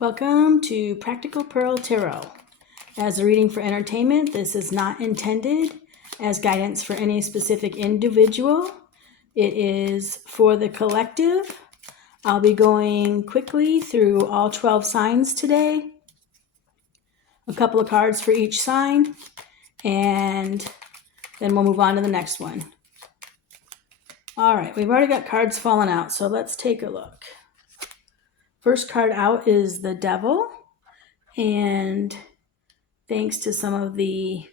Welcome to Practical Pearl Tarot. As a reading for entertainment, this is not intended as guidance for any specific individual. It is for the collective. I'll be going quickly through all 12 signs today. A couple of cards for each sign, and then we'll move on to the next one. All right, we've already got cards falling out, so let's take a look. First card out is the Devil. And thanks to some of the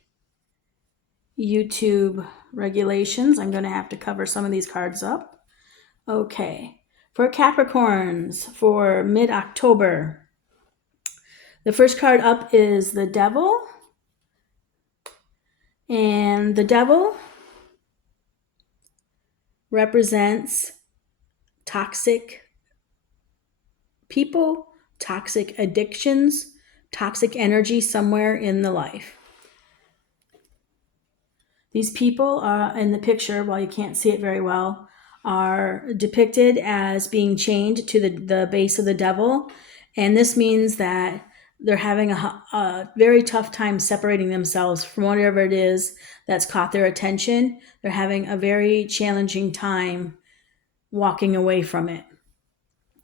YouTube regulations, I'm going to have to cover some of these cards up. Okay, for Capricorns for mid-October, the first card up is the Devil. And the Devil represents toxic people, toxic addictions, toxic energy somewhere in the life. These people in the picture, while you can't see it very well, are depicted as being chained to the base of the devil. And this means that they're having a very tough time separating themselves from whatever it is that's caught their attention. They're having a very challenging time walking away from it.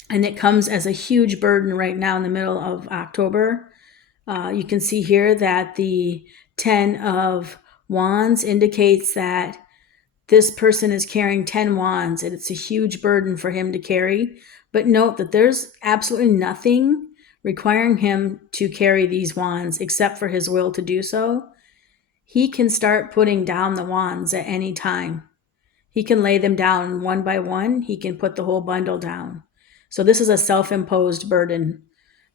And it comes as a huge burden right now in the middle of October. You can see here that the 10 of Wands indicates that this person is carrying 10 wands, and it's a huge burden for him to carry. But note that there's absolutely nothing requiring him to carry these wands except for his will to do so. He can start putting down the wands at any time. He can lay them down one by one. He can put the whole bundle down. So this is a self-imposed burden,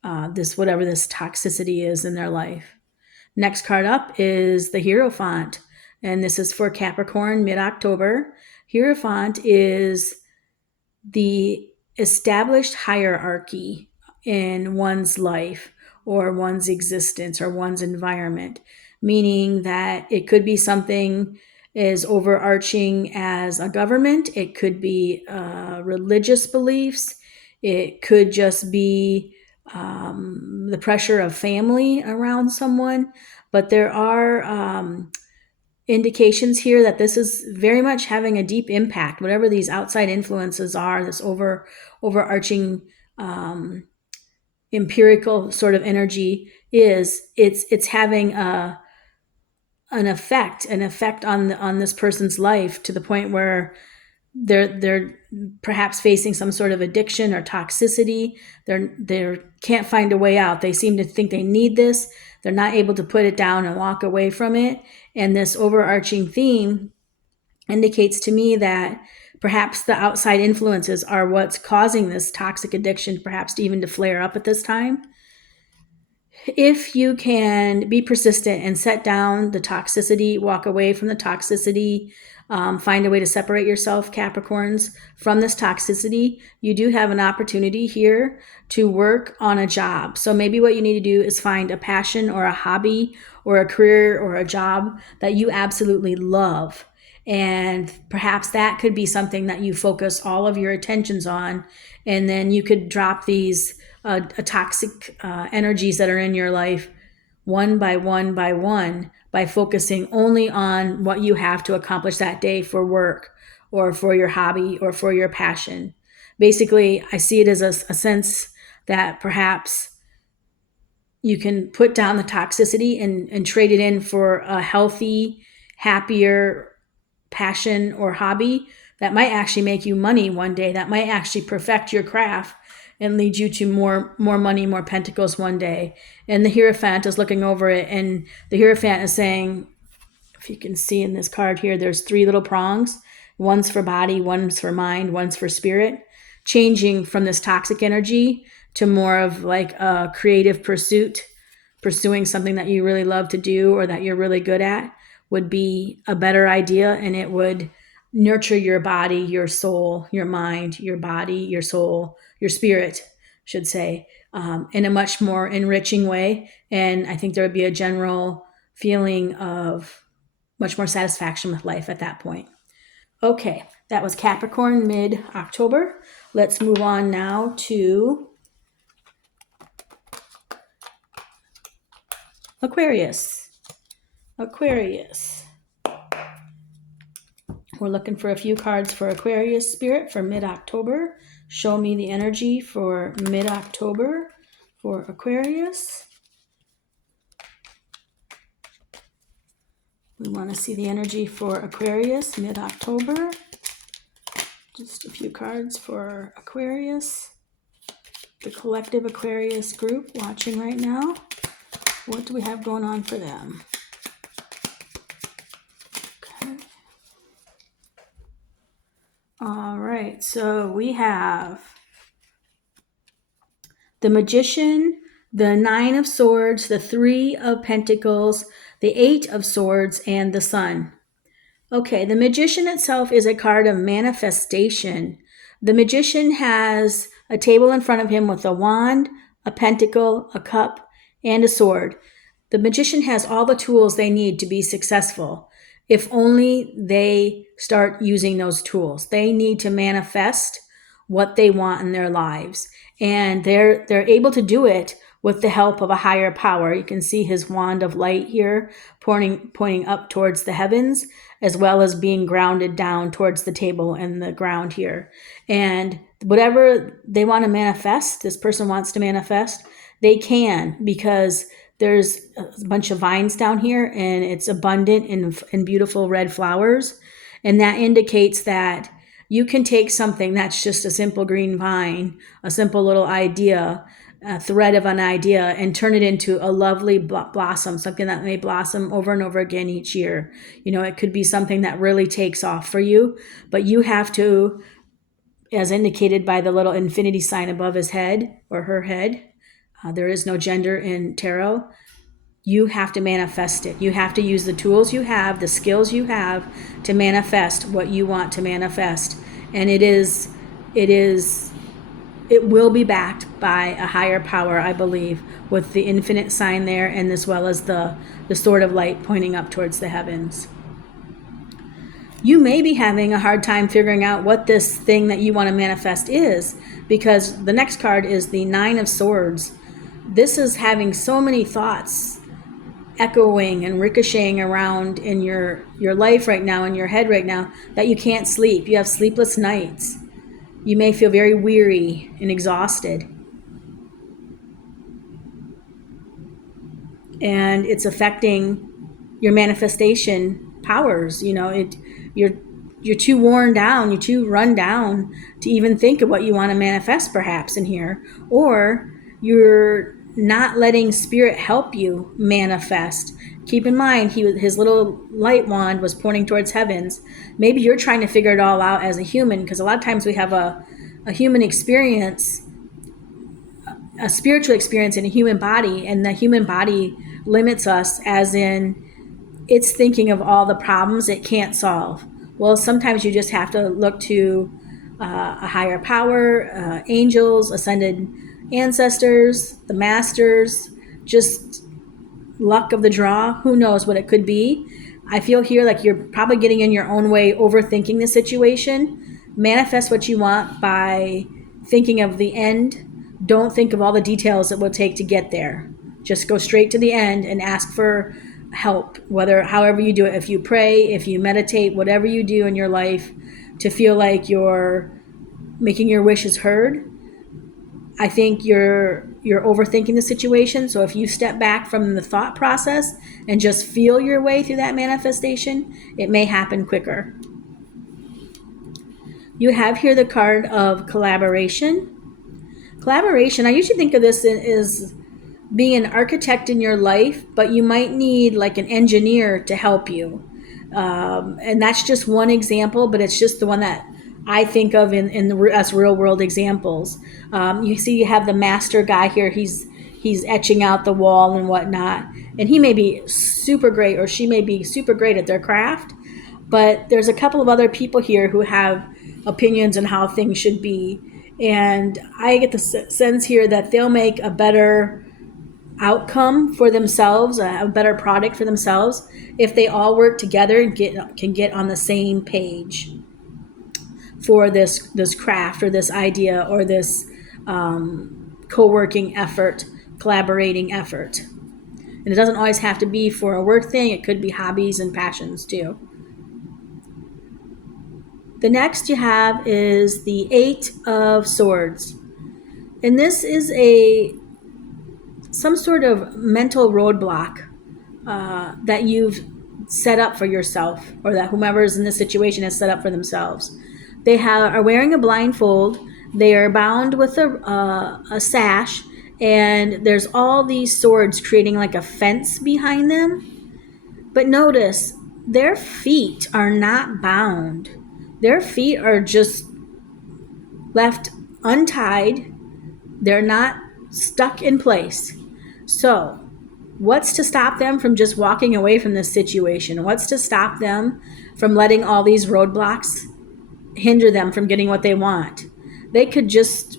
whatever this toxicity is in their life. Next card up is the Hierophant, and this is for Capricorn mid-October. Hierophant is the established hierarchy in one's life or one's existence or one's environment, meaning that it could be something as overarching as a government. It could be religious beliefs. It could just be the pressure of family around someone. But there are indications here that this is very much having a deep impact. Whatever these outside influences are, this overarching empirical sort of energy is, it's having an effect on this person's life to the point where they're perhaps facing some sort of addiction or toxicity. They can't find a way out. They seem to think they need this. They're not able to put it down and walk away from it. And this overarching theme indicates to me that perhaps the outside influences are what's causing this toxic addiction, perhaps even to flare up at this time. If you can be persistent and set down the toxicity, walk away from the toxicity, find a way to separate yourself, Capricorns, from this toxicity, you do have an opportunity here to work on a job. So maybe what you need to do is find a passion or a hobby or a career or a job that you absolutely love. And perhaps that could be something that you focus all of your attentions on. And then you could drop these toxic energies that are in your life one by one by focusing only on what you have to accomplish that day for work or for your hobby or for your passion. Basically, I see it as a sense that perhaps you can put down the toxicity and trade it in for a healthy, happier passion or hobby that might actually make you money one day, that might actually perfect your craft and lead you to more money, more pentacles one day. And the Hierophant is looking over it, and the Hierophant is saying, if you can see in this card here, there's 3 little prongs. One's for body, one's for mind, one's for spirit. Changing from this toxic energy to more of like a creative pursuit, pursuing something that you really love to do or that you're really good at would be a better idea, and it would nurture your body, your soul, your mind, your body, your soul, your spirit, should say, in a much more enriching way. And I think there would be a general feeling of much more satisfaction with life at that point. Okay, that was Capricorn mid-October. Let's move on now to Aquarius. Aquarius. We're looking for a few cards for Aquarius spirit for mid-October. Show me the energy for mid-October for Aquarius. We want to see the energy for Aquarius mid-October. Just a few cards for Aquarius. The collective Aquarius group watching right now. What do we have going on for them? Okay. All right, so we have the Magician, the Nine of Swords, the Three of Pentacles, the Eight of Swords, and the Sun. Okay, the Magician itself is a card of manifestation. The Magician has a table in front of him with a wand, a pentacle, a cup, and a sword. The Magician has all the tools they need to be successful, if only they start using those tools. They need to manifest what they want in their lives, and they're able to do it with the help of a higher power. You can see his wand of light here pointing up towards the heavens, as well as being grounded down towards the table and the ground here. And whatever they want to manifest, this person wants to manifest, they can, because there's a bunch of vines down here and it's abundant in beautiful red flowers. And that indicates that you can take something that's just a simple green vine, a simple little idea, a thread of an idea, and turn it into a lovely blossom, something that may blossom over and over again each year. You know, it could be something that really takes off for you, but you have to, as indicated by the little infinity sign above his head or her head, there is no gender in tarot. You have to manifest it. You have to use the tools you have, the skills you have to manifest what you want to manifest. And it will be backed by a higher power, I believe, with the infinite sign there, and as well as the sword of light pointing up towards the heavens. You may be having a hard time figuring out what this thing that you want to manifest is, because the next card is the Nine of Swords. This is having so many thoughts echoing and ricocheting around in your life right now, in your head right now, that you can't sleep. You have sleepless nights. You may feel very weary and exhausted. And it's affecting your manifestation powers. You know, you're too worn down, you're too run down to even think of what you want to manifest perhaps in here. Or you're not letting spirit help you manifest. Keep in mind, his little light wand was pointing towards heavens. Maybe you're trying to figure it all out as a human, because a lot of times we have a human experience, a spiritual experience in a human body, and the human body limits us, as in it's thinking of all the problems it can't solve. Well, sometimes you just have to look to a higher power, angels, ascended ancestors, the masters, just luck of the draw. Who knows what it could be? I feel here like you're probably getting in your own way, overthinking the situation. Manifest what you want by thinking of the end. Don't think of all the details it will take to get there. Just go straight to the end and ask for help, however you do it. If you pray, if you meditate, whatever you do in your life to feel like you're making your wishes heard. I think you're overthinking the situation. So if you step back from the thought process and just feel your way through that manifestation, it may happen quicker. You have here the card of collaboration. Collaboration, I usually think of this as being an architect in your life, but you might need like an engineer to help you. And that's just one example, but it's just the one that I think of as real world examples. You see, you have the master guy here. He's etching out the wall and whatnot, and he may be super great, or she may be super great at their craft. But there's a couple of other people here who have opinions on how things should be, and I get the sense here that they'll make a better outcome for themselves, a better product for themselves, if they all work together and can get on the same page for this craft or this idea or this co-working effort, collaborating effort. And it doesn't always have to be for a work thing. It could be hobbies and passions too. The next you have is the Eight of Swords. And this is some sort of mental roadblock that you've set up for yourself, or that whomever is in this situation has set up for themselves. They are wearing a blindfold. They are bound with a sash, and there's all these swords creating like a fence behind them. But notice, their feet are not bound. Their feet are just left untied. They're not stuck in place. So, what's to stop them from just walking away from this situation? What's to stop them from letting all these roadblocks hinder them from getting what they want? They could just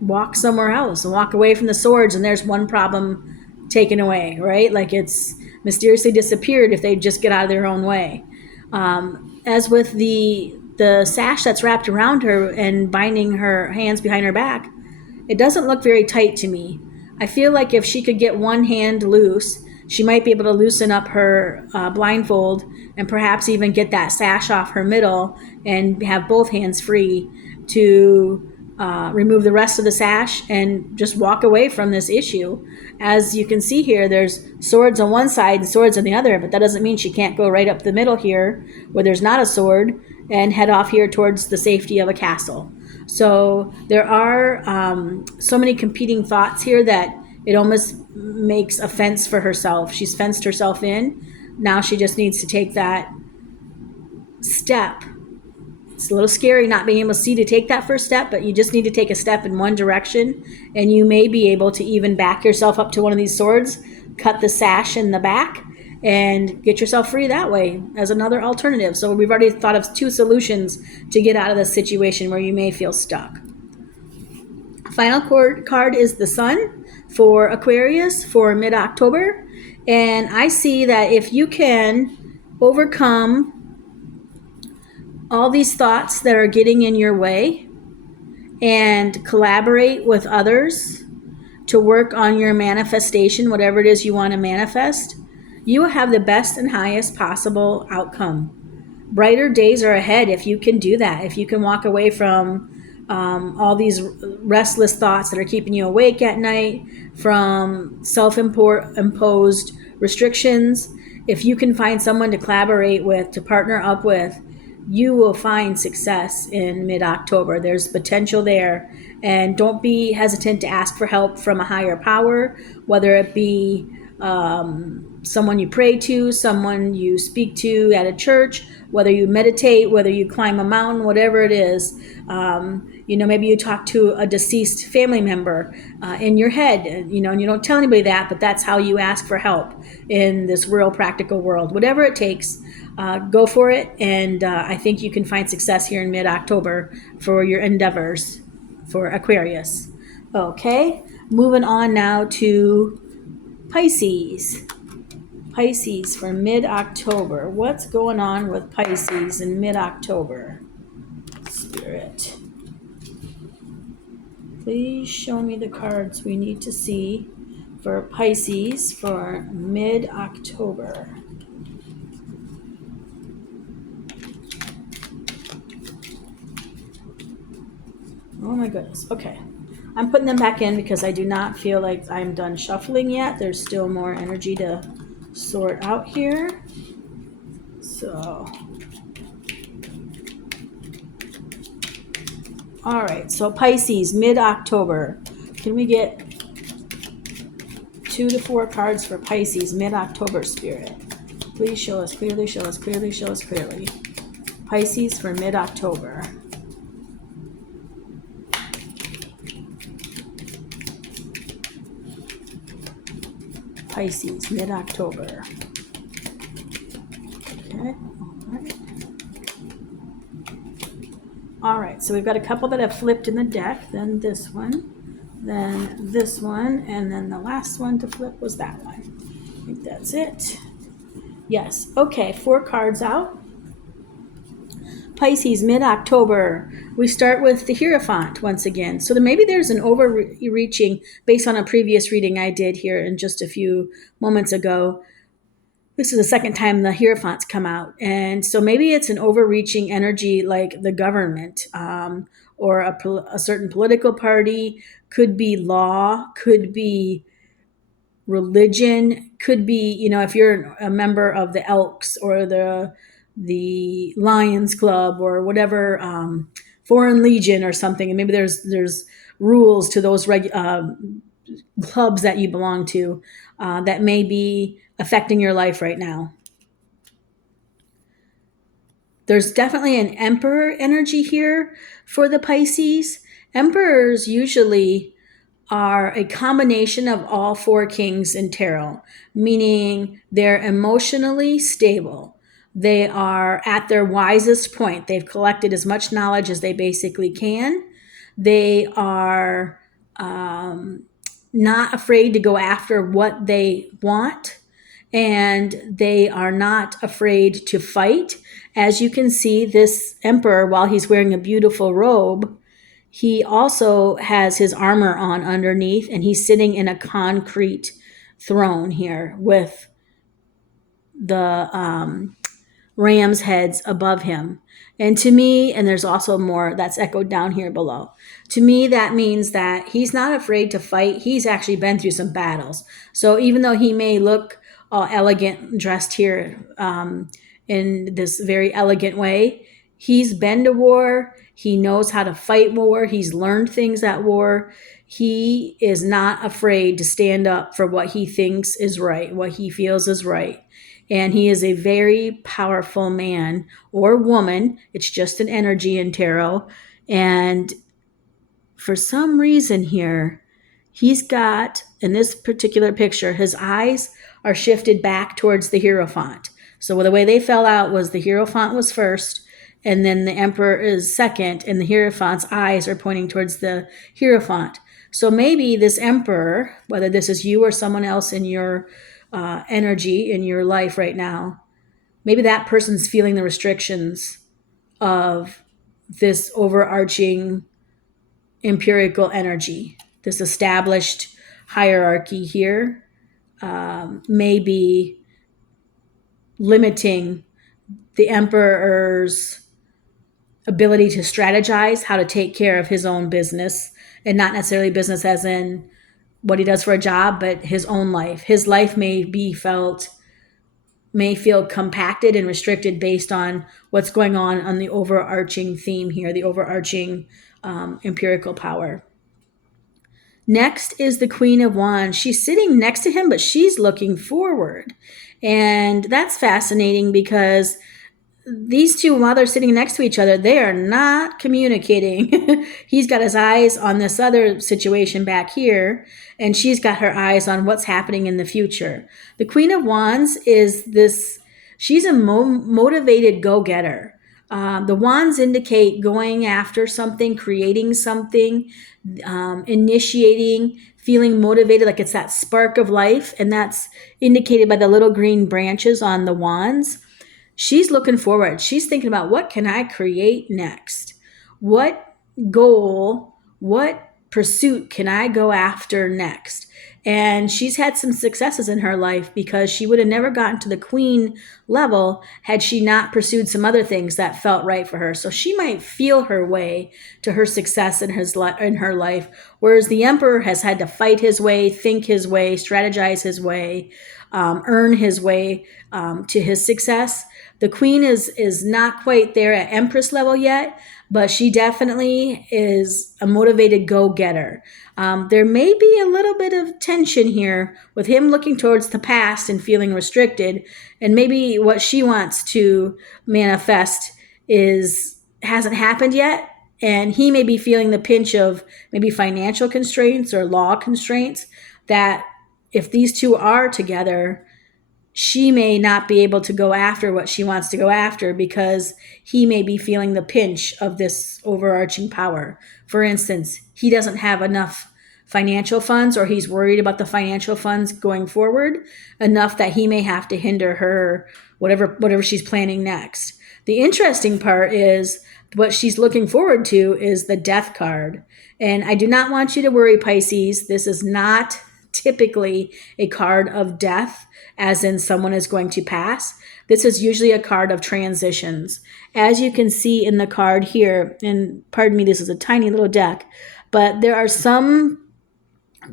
walk somewhere else and walk away from the swords, and there's one problem taken away, right? Like it's mysteriously disappeared if they just get out of their own way. As with the sash that's wrapped around her and binding her hands behind her back, it doesn't look very tight to me. I feel like if she could get one hand loose, she might be able to loosen up her blindfold and perhaps even get that sash off her middle and have both hands free to remove the rest of the sash and just walk away from this issue. As you can see here, there's swords on one side and swords on the other, but that doesn't mean she can't go right up the middle here where there's not a sword and head off here towards the safety of a castle. So there are so many competing thoughts here that it almost makes a fence for herself. She's fenced herself in. Now she just needs to take that step. It's a little scary not being able to see to take that first step, but you just need to take a step in one direction, and you may be able to even back yourself up to one of these swords, cut the sash in the back, and get yourself free that way as another alternative. So we've already thought of two solutions to get out of this situation where you may feel stuck. Final card is the Sun for Aquarius for mid-October. And I see that if you can overcome all these thoughts that are getting in your way and collaborate with others to work on your manifestation, whatever it is you want to manifest, you will have the best and highest possible outcome. Brighter days are ahead if you can do that. If you can walk away from all these restless thoughts that are keeping you awake at night, from self-imposed restrictions. If you can find someone to collaborate with, to partner up with, you will find success in mid-October. There's potential there. And don't be hesitant to ask for help from a higher power, whether it be someone you pray to, someone you speak to at a church, whether you meditate, whether you climb a mountain, whatever it is. Maybe you talk to a deceased family member in your head, and you don't tell anybody that, but that's how you ask for help in this real practical world. Whatever it takes, go for it, and I think you can find success here in mid-October for your endeavors for Aquarius. Okay, moving on now to Pisces. Pisces for mid-October. What's going on with Pisces in mid-October? Spirit, please show me the cards we need to see for Pisces for mid-October. Oh my goodness. Okay. I'm putting them back in because I do not feel like I'm done shuffling yet. There's still more energy to sort out here. So, all right. So Pisces, mid-October. Can we get 2 to 4 cards for Pisces, mid-October, Spirit? Please show us clearly, show us clearly, show us clearly. Pisces for mid-October. Pisces, mid-October. Okay, all right, so we've got a couple that have flipped in the deck, then this one, and then the last one to flip was that one. I think that's it. Yes, okay, 4 cards out. Pisces, mid-October, we start with the Hierophant once again. So maybe there's an overreaching, based on a previous reading I did here in just a few moments ago. This is the second time the Hierophants come out. And so maybe it's an overreaching energy like the government, or a certain political party, could be law, could be religion, could be, if you're a member of the Elks or the Lions Club or whatever, Foreign Legion or something, and maybe there's rules to those clubs that you belong to, that may be affecting your life right now. There's definitely an Emperor energy here for the Pisces. Emperors usually are a combination of all four kings in tarot, meaning they're emotionally stable. They are at their wisest point. They've collected as much knowledge as they basically can. They are not afraid to go after what they want, and they are not afraid to fight. As you can see, this emperor, while he's wearing a beautiful robe, he also has his armor on underneath, and he's sitting in a concrete throne here with the ram's heads above him. And to me, and there's also more that's echoed down here below, to me that means that he's not afraid to fight. He's actually been through some battles. So even though he may look elegant, dressed here in this very elegant way, he's been to war. He knows how to fight war. He's learned things at war. He is not afraid to stand up for what he thinks is right, what he feels is right. And he is a very powerful man or woman. It's just an energy in tarot. And for some reason here, he's got, in this particular picture, his eyes are shifted back towards the Hierophant. So the way they fell out was the Hierophant was first, and then the Emperor is second, and the Hierophant's eyes are pointing towards the Hierophant. So maybe this Emperor, whether this is you or someone else in your energy in your life right now, maybe that person's feeling the restrictions of this overarching empirical energy, this established hierarchy here, may be limiting the emperor's ability to strategize how to take care of his own business, and not necessarily business as in what he does for a job, but his own life. His life may feel compacted and restricted based on what's going on the overarching theme here, the overarching empirical power. Next is the Queen of Wands. She's sitting next to him, but she's looking forward. And that's fascinating because these two, while they're sitting next to each other, they are not communicating. He's got his eyes on this other situation back here, and she's got her eyes on what's happening in the future. The Queen of Wands is she's a motivated go-getter. The wands indicate going after something, creating something, initiating, feeling motivated, like it's that spark of life, and that's indicated by the little green branches on the wands. She's looking forward. She's thinking about, what can I create next? What goal, what pursuit can I go after next? And she's had some successes in her life because she would have never gotten to the queen level had she not pursued some other things that felt right for her. So she might feel her way to her success in her life, whereas the emperor has had to fight his way, think his way, strategize his way, earn his way to his success. The queen is not quite there at empress level yet, but she definitely is a motivated go-getter. There may be a little bit of tension here with him looking towards the past and feeling restricted, and maybe what she wants to manifest hasn't happened yet, and he may be feeling the pinch of maybe financial constraints or law constraints that if these two are together, she may not be able to go after what she wants to go after because he may be feeling the pinch of this overarching power. For instance, he doesn't have enough financial funds, or he's worried about the financial funds going forward enough that he may have to hinder her, whatever she's planning next. The interesting part is what she's looking forward to is the death card. And I do not want you to worry, Pisces. This is not typically a card of death, as in someone is going to pass. This is usually a card of transitions. As you can see in the card here, and pardon me, this is a tiny little deck, but there are some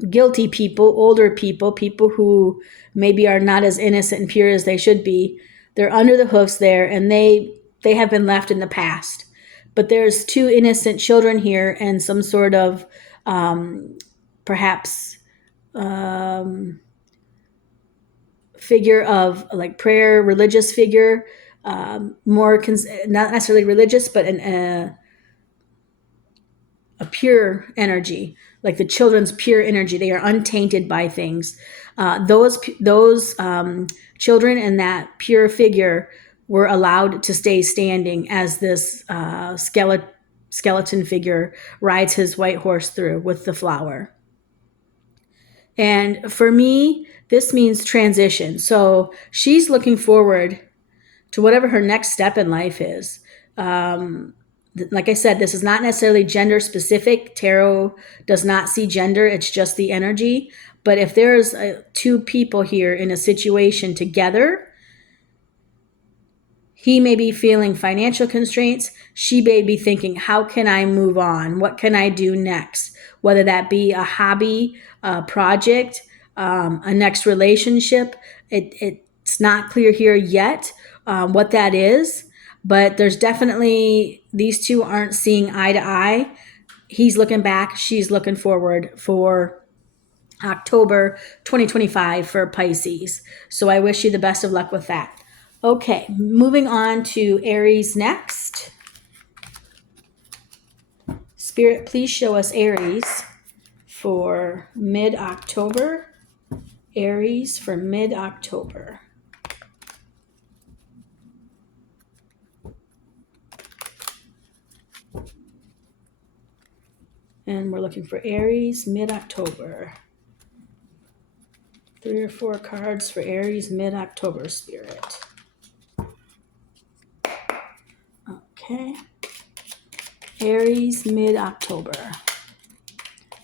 guilty people, older people, people who maybe are not as innocent and pure as they should be. They're under the hoofs there, and they have been left in the past. But there's two innocent children here, and some sort of perhaps figure of like prayer, religious figure, more not necessarily religious, but a pure energy, like the children's pure energy. They are untainted by things. Those children and that pure figure were allowed to stay standing as this skeleton figure rides his white horse through with the flower. And for me, this means transition. So she's looking forward to whatever her next step in life is. Like I said, this is not necessarily gender specific. Tarot does not see gender, it's just the energy. But if there's two people here in a situation together, he may be feeling financial constraints. She may be thinking, how can I move on? What can I do next? Whether that be a hobby, a project, a next relationship. It's not clear here yet what that is. But there's definitely, these two aren't seeing eye to eye. He's looking back, she's looking forward for October 2025 for Pisces. So I wish you the best of luck with that. Okay, moving on to Aries next. Spirit, please show us Aries for mid-October. Aries for mid-October. And we're looking for Aries mid-October. 3 or 4 cards for Aries mid-October, Spirit. Okay. Aries mid-October.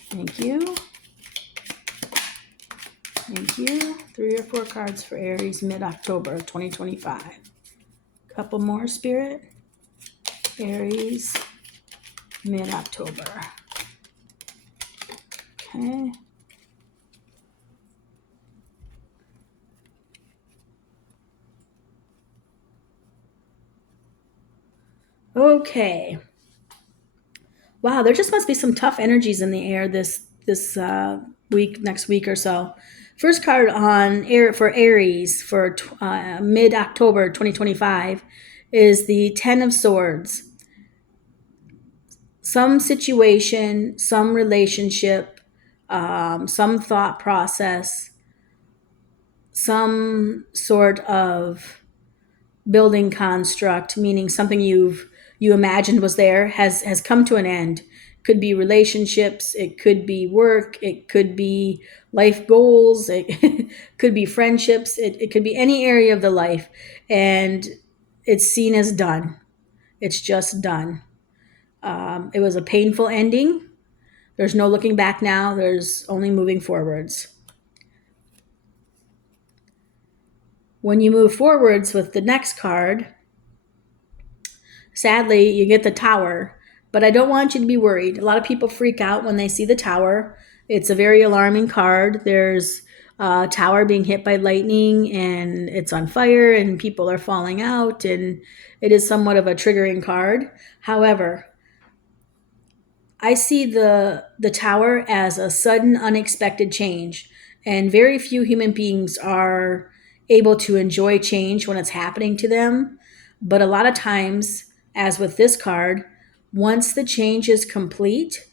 Thank you. Thank you. 3 or 4 cards for Aries mid-October 2025. Couple more, Spirit. Aries mid-October. Okay. Okay. Wow, there just must be some tough energies in the air this week, next week or so. First card on air for Aries for mid-October 2025 is the Ten of Swords. Some situation, some relationship, some thought process, some sort of building construct, meaning something you imagined was there has come to an end. Could be relationships, it could be work, it could be life goals, it could be friendships, it could be any area of the life, and it's seen as done. It's just done. It was a painful ending. There's no looking back now. There's only moving forwards. When you move forwards with the next card, sadly, you get the Tower, but I don't want you to be worried. A lot of people freak out when they see the Tower. It's a very alarming card. There's a tower being hit by lightning and it's on fire and people are falling out, and it is somewhat of a triggering card. However, I see the Tower as a sudden, unexpected change, and very few human beings are able to enjoy change when it's happening to them. But a lot of times, as with this card, once the change is complete,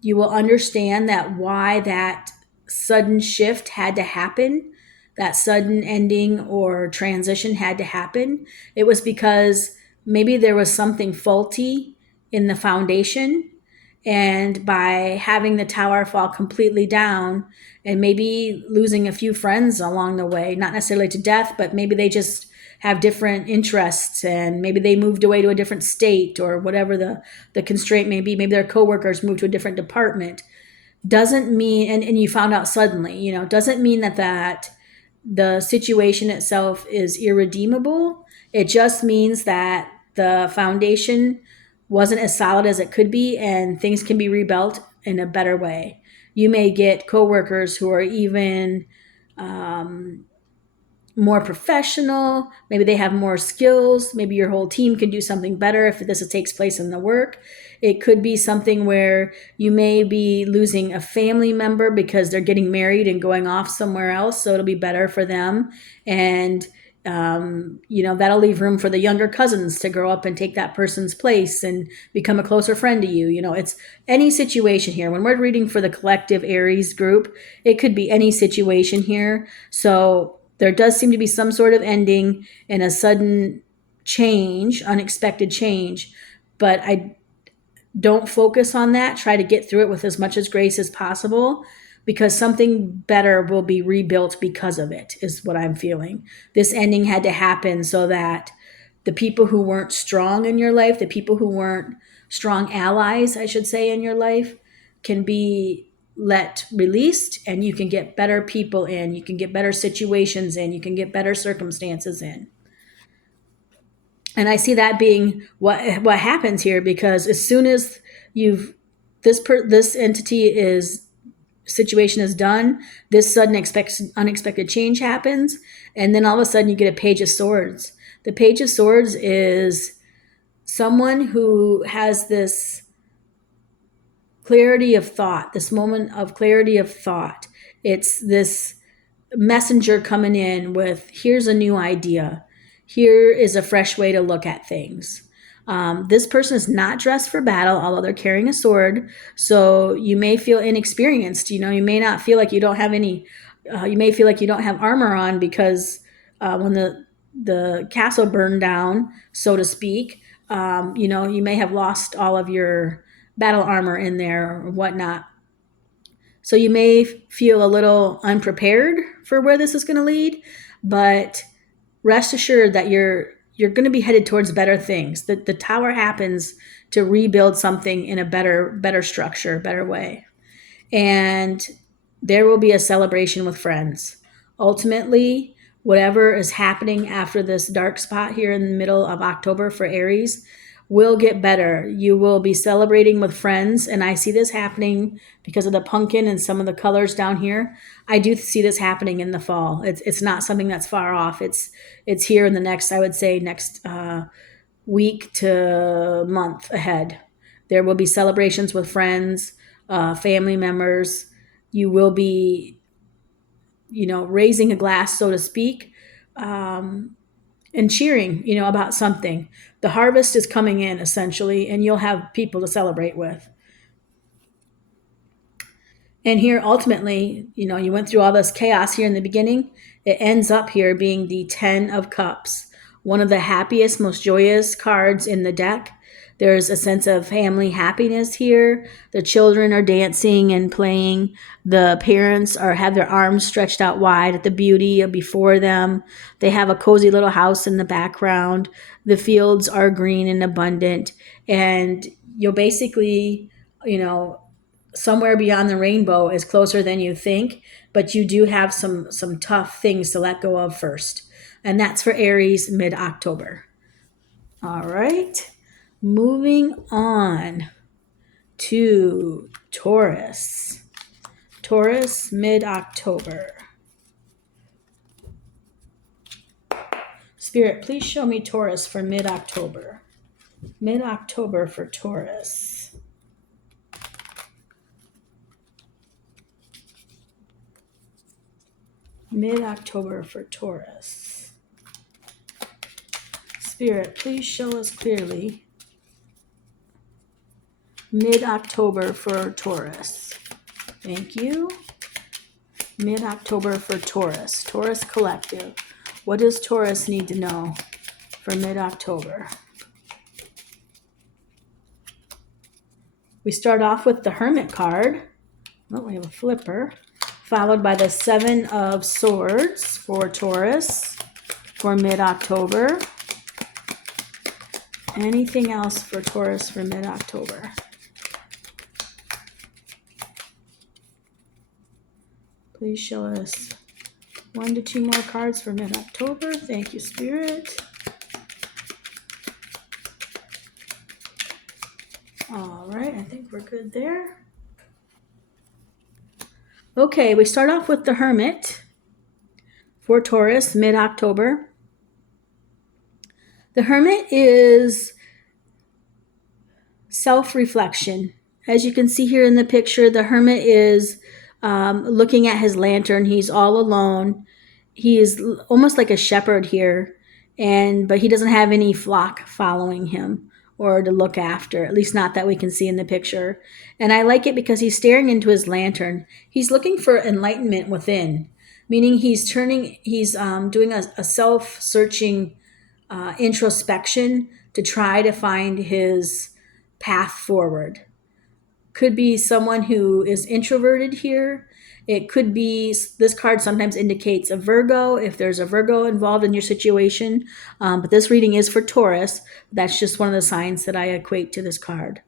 you will understand that why that sudden shift had to happen, that sudden ending or transition had to happen. It was because maybe there was something faulty in the foundation, and by having the Tower fall completely down and maybe losing a few friends along the way, not necessarily to death, but maybe they just have different interests, and maybe they moved away to a different state or whatever the constraint may be. Maybe their coworkers moved to a different department. Doesn't mean, and you found out suddenly, doesn't mean that the situation itself is irredeemable. It just means that the foundation wasn't as solid as it could be, and things can be rebuilt in a better way. You may get coworkers who are even more professional. Maybe they have more skills. Maybe your whole team can do something better if this takes place in the work. It could be something where you may be losing a family member because they're getting married and going off somewhere else, so it'll be better for them. And that'll leave room for the younger cousins to grow up and take that person's place and become a closer friend to you. It's any situation here. When we're reading for the collective Aries group, it could be any situation here. So there does seem to be some sort of ending and a sudden change, unexpected change, but I don't focus on that. Try to get through it with as much as grace as possible, because something better will be rebuilt because of it, is what I'm feeling. This ending had to happen so that the people who weren't strong in your life, the people who weren't strong allies, I should say, in your life, can be released, and you can get better people in, you can get better situations in, you can get better circumstances in. And I see that being what happens here, because as soon as this entity situation is done, this sudden unexpected change happens, and then all of a sudden you get a Page of Swords. The Page of Swords is someone who has this clarity of thought, this moment of clarity of thought. It's this messenger coming in with, here's a new idea. Here is a fresh way to look at things. This person is not dressed for battle, although they're carrying a sword. So you may feel inexperienced. You may not feel like you don't have any, you may feel like you don't have armor on because when the castle burned down, so to speak, you may have lost all of your battle armor in there or whatnot. So you may feel a little unprepared for where this is going to lead, but rest assured that you're going to be headed towards better things. The tower happens to rebuild something in a better structure, better way. And there will be a celebration with friends. Ultimately, whatever is happening after this dark spot here in the middle of October for Aries will get better. You will be celebrating with friends, and I see this happening because of the pumpkin and some of the colors down here. I do see this happening in the fall. It's not something that's far off. It's here in the next, I would say, next week to month ahead. There will be celebrations with friends, family members. You will be, raising a glass, so to speak, and cheering, about something. The harvest is coming in, essentially, and you'll have people to celebrate with. And here, ultimately, you went through all this chaos here in the beginning. It ends up here being the 10 of Cups, one of the happiest, most joyous cards in the deck. There's a sense of family happiness here. The children are dancing and playing. The parents have their arms stretched out wide at the beauty before them. They have a cozy little house in the background. The fields are green and abundant. And you'll basically, somewhere beyond the rainbow is closer than you think, but you do have some tough things to let go of first. And that's for Aries mid-October. All right. Moving on to Taurus. Taurus mid-October. Spirit, please show me Taurus for mid-October. Mid-October for Taurus. Mid-October for Taurus. Spirit, please show us clearly mid-October for Taurus. Thank you. Mid-October for Taurus. Taurus Collective. What does Taurus need to know for mid-October? We start off with the Hermit card. Oh, we have a flipper. Followed by the 7 of Swords for Taurus. for mid-October. Anything else for Taurus for mid-October? Please show us 1 to 2 more cards for mid-October. Thank you, Spirit. All right, I think we're good there. Okay, we start off with the Hermit for Taurus mid-October. The Hermit is self-reflection. As you can see here in the picture, the Hermit is looking at his lantern. He's all alone. He is almost like a shepherd here, but he doesn't have any flock following him or to look after, at least not that we can see in the picture. And I like it because he's staring into his lantern. He's looking for enlightenment within, meaning he's doing a self-searching introspection to try to find his path forward. Could be someone who is introverted here. It could be, this card sometimes indicates a Virgo, if there's a Virgo involved in your situation. But this reading is for Taurus. That's just one of the signs that I equate to this card.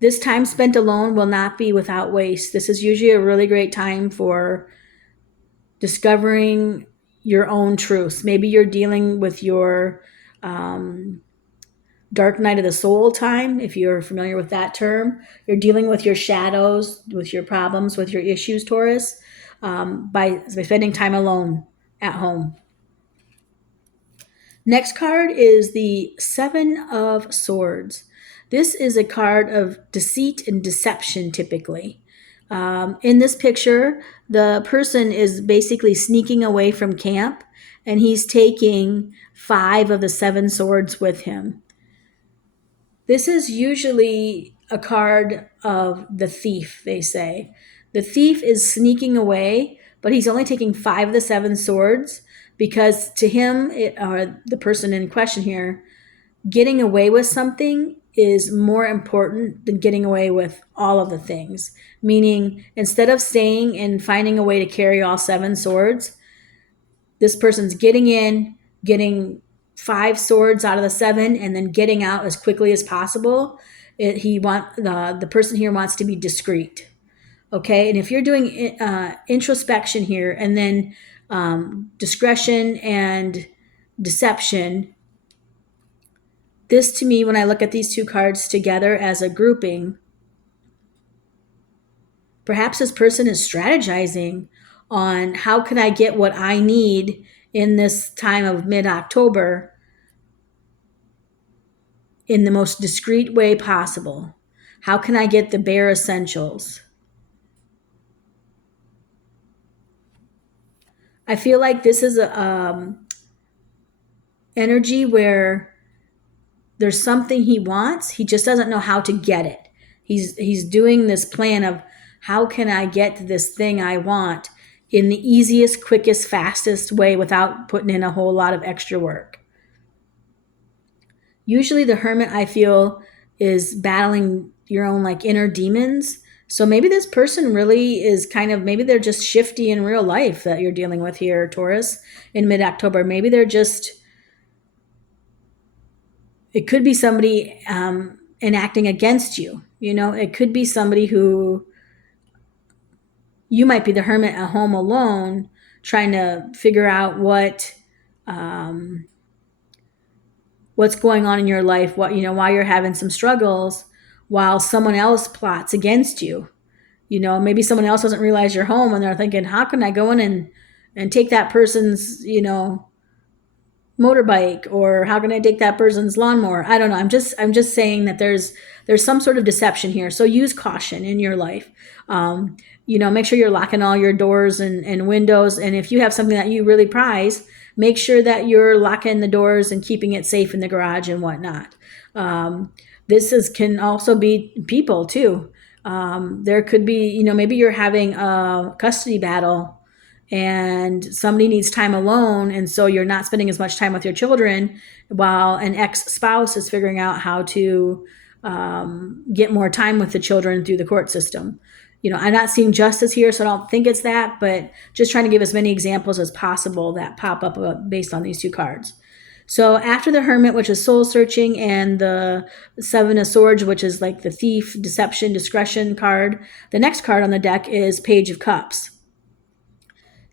This time spent alone will not be without waste. This is usually a really great time for discovering your own truths. Maybe you're dealing with your dark night of the soul time, if you're familiar with that term. You're dealing with your shadows, with your problems, with your issues, Taurus, by spending time alone at home. Next card is the Seven of Swords. This is a card of deceit and deception, typically. In this picture, the person is basically sneaking away from camp, and he's taking 5 of the 7 swords with him. This is usually a card of the thief, they say. The thief is sneaking away, but he's only taking 5 of the 7 swords because to him, or the person in question here, getting away with something is more important than getting away with all of the things. Meaning, instead of staying and finding a way to carry all 7 swords, this person's getting 5 swords out of the 7 and then getting out as quickly as possible. The person here wants to be discreet. Okay, and if you're doing introspection here and then discretion and deception, this to me, when I look at these 2 cards together as a grouping, perhaps this person is strategizing on how can I get what I need in this time of mid-October in the most discreet way possible. How can I get the bare essentials? I feel like this is a energy where there's something he wants. He just doesn't know how to get it. He's doing this plan of how can I get this thing I want in the easiest, quickest, fastest way without putting in a whole lot of extra work. Usually the Hermit, I feel, is battling your own like inner demons. So maybe this person really is maybe they're just shifty in real life that you're dealing with here, Taurus, in mid-October. Maybe they're just, it could be somebody enacting against you. It could be somebody who, you might be the Hermit at home alone trying to figure out what's going on in your life, why you're having some struggles, while someone else plots against you. Maybe someone else doesn't realize you're home and they're thinking, how can I go in and take that person's, motorbike, or how can I take that person's lawnmower? I don't know. I'm just saying that there's some sort of deception here. So use caution in your life. Make sure you're locking all your doors and windows. And if you have something that you really prize, make sure that you're locking the doors and keeping it safe in the garage and whatnot. This can also be people too. There could be, maybe you're having a custody battle and somebody needs time alone, and so you're not spending as much time with your children while an ex-spouse is figuring out how to get more time with the children through the court system. I'm not seeing justice here, so I don't think it's that, but just trying to give as many examples as possible that pop up based on these two cards. So after the Hermit, which is soul searching, and the Seven of Swords, which is like the thief, deception, discretion card, the next card on the deck is Page of Cups.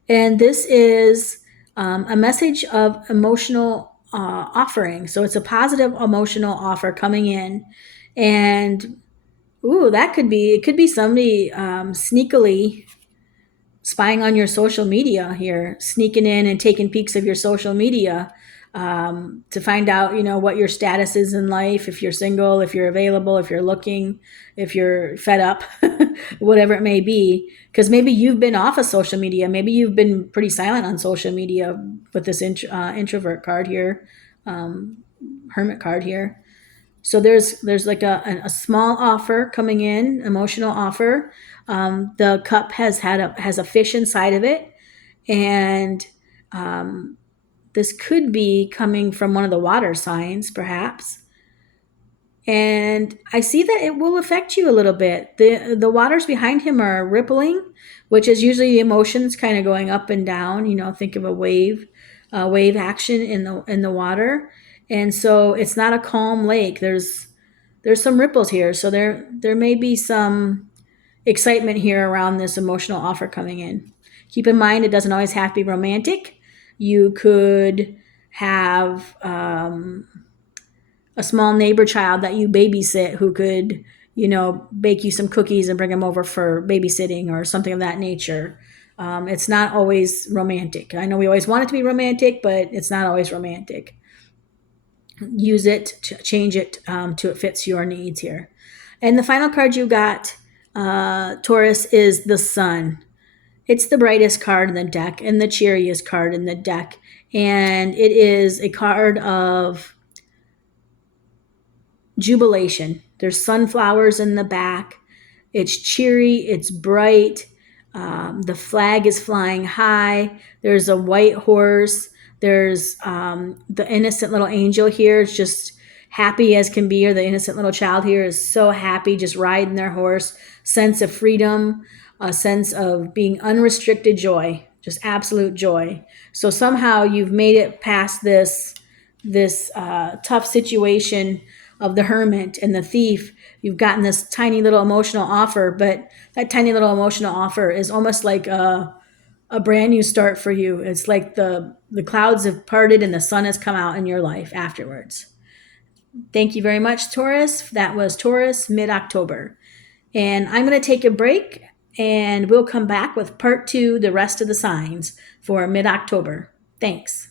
And this is a message of emotional offering. So it's a positive emotional offer coming in. And it could be somebody sneakily spying on your social media here, sneaking in and taking peeks of your social media to find out, what your status is in life, if you're single, if you're available, if you're looking, if you're fed up, whatever it may be. Because maybe you've been off of social media. Maybe you've been pretty silent on social media with this introvert card here, hermit card here. So there's like a small offer coming in, emotional offer. The cup has a fish inside of it, and this could be coming from one of the water signs, perhaps. And I see that it will affect you a little bit. The waters behind him are rippling, which is usually the emotions kind of going up and down. Think of a wave action in the water. And so it's not a calm lake. There's some ripples here. So there may be some excitement here around this emotional offer coming in. Keep in mind, it doesn't always have to be romantic. You could have a small neighbor child that you babysit who could, bake you some cookies and bring them over for babysitting or something of that nature. It's not always romantic. I know we always want it to be romantic, but it's not always romantic. Use it, change it to it fits your needs here. And the final card you got, Taurus, is the Sun. It's the brightest card in the deck and the cheeriest card in the deck. And it is a card of jubilation. There's sunflowers in the back. It's cheery, it's bright. The flag is flying high. There's a white horse. There's the innocent little angel here. It's just happy as can be, or the innocent little child here is so happy, just riding their horse. Sense of freedom, a sense of being unrestricted joy, just absolute joy. So somehow you've made it past this tough situation of the hermit and the thief. You've gotten this tiny little emotional offer, but that tiny little emotional offer is almost like a brand new start for you. It's like the clouds have parted and the sun has come out in your life afterwards. Thank you very much, Taurus. That was Taurus mid-October. And I'm going to take a break, and we'll come back with part 2, the rest of the signs for mid-October. Thanks.